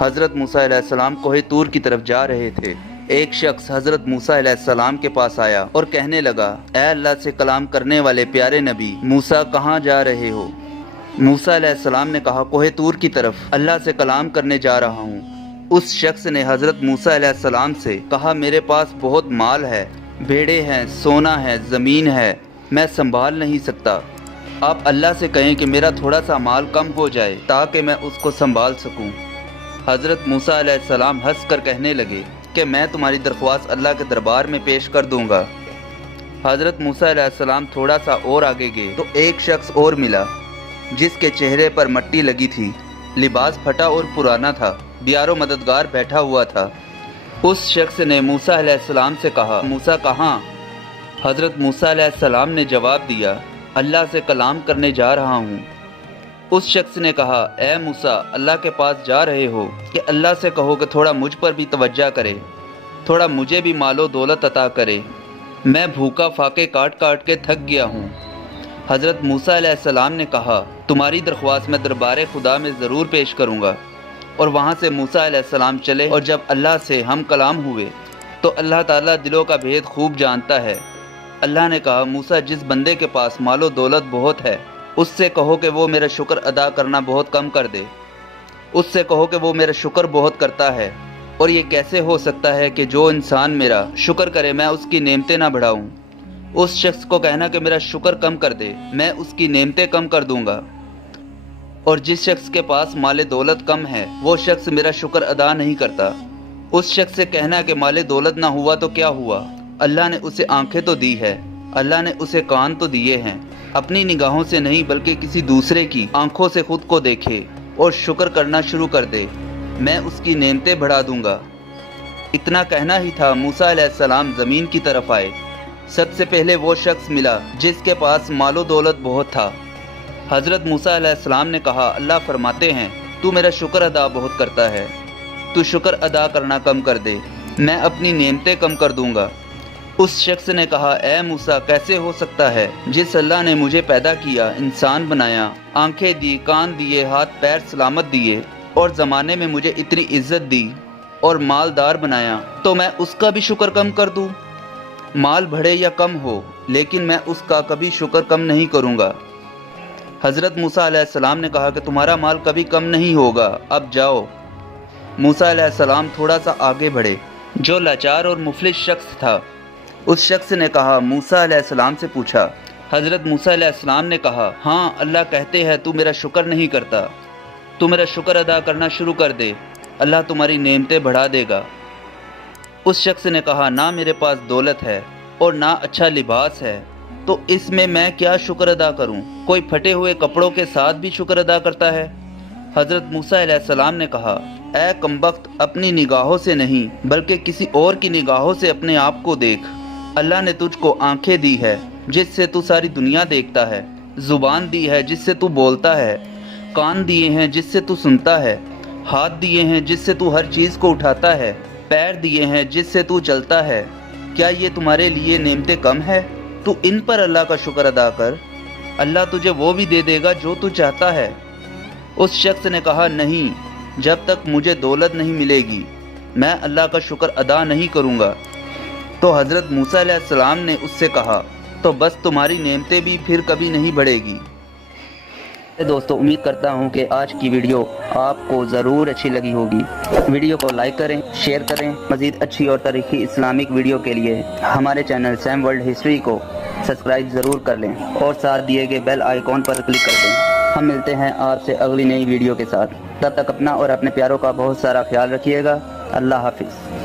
حضرت موسیٰ علیہ السلام کوہ طور کی طرف جا رہے تھے۔ ایک شخص حضرت موسیٰ علیہ السلام کے پاس آیا اور کہنے لگا، اے اللہ سے کلام کرنے والے پیارے نبی موسیٰ، کہاں جا رہے ہو؟ موسیٰ علیہ السلام نے کہا، کوہ طور کی طرف اللہ سے کلام کرنے جا رہا ہوں۔ اس شخص نے حضرت موسیٰ علیہ السلام سے کہا، میرے پاس بہت مال ہے، بھیڑیں ہیں، سونا ہے، زمین ہے، میں سنبھال نہیں سکتا۔ آپ اللہ سے کہیں کہ میرا تھوڑا سا مال کم ہو جائے تاکہ میں اس کو سنبھال سکوں۔ حضرت موسیٰ علیہ السلام ہنس کر کہنے لگے کہ میں تمہاری درخواست اللہ کے دربار میں پیش کر دوں گا۔ حضرت موسیٰ علیہ السلام تھوڑا سا اور آگے گئے تو ایک شخص اور ملا جس کے چہرے پر مٹی لگی تھی، لباس پھٹا اور پرانا تھا، دیار و مددگار بیٹھا ہوا تھا۔ اس شخص نے موسیٰ علیہ السلام سے کہا، موسیٰ کہاں؟ حضرت موسیٰ علیہ السلام نے جواب دیا، اللہ سے کلام کرنے جا رہا ہوں۔ اس شخص نے کہا، اے موسیٰ، اللہ کے پاس جا رہے ہو کہ اللہ سے کہو کہ تھوڑا مجھ پر بھی توجہ کرے، تھوڑا مجھے بھی مال و دولت عطا کرے، میں بھوکا فاقے کاٹ کاٹ کے تھک گیا ہوں۔ حضرت موسیٰ علیہ السلام نے کہا، تمہاری درخواست میں دربار خدا میں ضرور پیش کروں گا۔ اور وہاں سے موسیٰ علیہ السلام چلے، اور جب اللہ سے ہم کلام ہوئے تو اللہ تعالیٰ دلوں کا بھید خوب جانتا ہے۔ اللہ نے کہا، موسیٰ، جس بندے کے پاس مال و دولت بہت ہے اس سے کہو کہ وہ میرا شکر ادا کرنا بہت کم کر دے۔ اس سے کہو کہ وہ میرا شکر بہت کرتا ہے، اور یہ کیسے ہو سکتا ہے کہ جو انسان میرا شکر کرے میں اس کی نعمتیں نہ بڑھاؤں۔ اس شخص کو کہنا کہ میرا شکر کم کر دے، میں اس کی نعمتیں کم کر دوں گا۔ اور جس شخص کے پاس مال دولت کم ہے وہ شخص میرا شکر ادا نہیں کرتا، اس شخص سے کہنا کہ مال دولت نہ ہوا تو کیا ہوا، اللہ نے اسے آنکھیں تو دی ہے، اللہ نے اسے کان تو دیے ہیں، اپنی نگاہوں سے نہیں بلکہ کسی دوسرے کی آنکھوں سے خود کو دیکھے اور شکر کرنا شروع کر دے، میں اس کی نعمتیں بڑھا دوں گا۔ اتنا کہنا ہی تھا، موسیٰ علیہ السلام زمین کی طرف آئے۔ سب سے پہلے وہ شخص ملا جس کے پاس مال و دولت بہت تھا۔ حضرت موسیٰ علیہ السلام نے کہا، اللہ فرماتے ہیں تو میرا شکر ادا بہت کرتا ہے، تو شکر ادا کرنا کم کر دے، میں اپنی نعمتیں کم کر دوں گا۔ اس شخص نے کہا، اے موسیٰ، کیسے ہو سکتا ہے؟ جس اللہ نے مجھے پیدا کیا، انسان بنایا، آنکھیں دی، کان دیے، ہاتھ پیر سلامت دیے، اور زمانے میں مجھے اتنی عزت دی اور مالدار بنایا، تو میں اس کا بھی شکر کم کر دوں؟ مال بڑھے یا کم ہو، لیکن میں اس کا کبھی شکر کم نہیں کروں گا۔ حضرت موسیٰ علیہ السلام نے کہا کہ تمہارا مال کبھی کم نہیں ہوگا، اب جاؤ۔ موسیٰ علیہ السلام تھوڑا سا آگے بڑھے۔ جو لاچار اور مفلس شخص تھا اس شخص نے کہا، موسیٰ علیہ السلام سے پوچھا۔ حضرت موسیٰ علیہ السلام نے کہا، ہاں، اللہ کہتے ہیں تو میرا شکر نہیں کرتا، تو میرا شکر ادا کرنا شروع کر دے، اللہ تمہاری نعمتیں بڑھا دے گا۔ اس شخص نے کہا، نہ میرے پاس دولت ہے اور نہ اچھا لباس ہے، تو اس میں کیا شکر ادا کروں؟ کوئی پھٹے ہوئے کپڑوں کے ساتھ بھی شکر ادا کرتا ہے؟ حضرت موسیٰ علیہ السلام نے کہا، اے کمبخت، اپنی نگاہوں سے نہیں بلکہ کسی اور کی نگاہوں سے اپنے آپ کو دیکھ۔ اللہ نے تجھ کو آنکھیں دی ہے جس سے تو ساری دنیا دیکھتا ہے، زبان دی ہے جس سے تو بولتا ہے، کان دیے ہیں جس سے تو سنتا ہے، ہاتھ دیے ہیں جس سے تو ہر چیز کو اٹھاتا ہے، پیر دیے ہیں جس سے تو چلتا ہے۔ کیا یہ تمہارے لیے نعمتیں کم ہے؟ تو ان پر اللہ کا شکر ادا کر، اللہ تجھے وہ بھی دے دے گا جو تو چاہتا ہے۔ اس شخص نے کہا، نہیں، جب تک مجھے دولت نہیں ملے گی میں اللہ کا شکر ادا نہیں کروں گا۔ تو حضرت موسیٰ علیہ السلام نے اس سے کہا، تو بس تمہاری نعمتیں بھی پھر کبھی نہیں بڑھے گی۔ دوستو، امید کرتا ہوں کہ آج کی ویڈیو آپ کو ضرور اچھی لگی ہوگی۔ ویڈیو کو لائک کریں، شیئر کریں۔ مزید اچھی اور تاریخی اسلامک ویڈیو کے لیے ہمارے چینل سیم ورلڈ ہسٹری کو سبسکرائب ضرور کر لیں اور ساتھ دیے گئے بیل آئیکن پر کلک کر دیں۔ ہم ملتے ہیں آپ سے اگلی نئی ویڈیو کے ساتھ، تب تک اپنا اور اپنے پیاروں کا بہت سارا خیال رکھیے گا۔ اللہ حافظ۔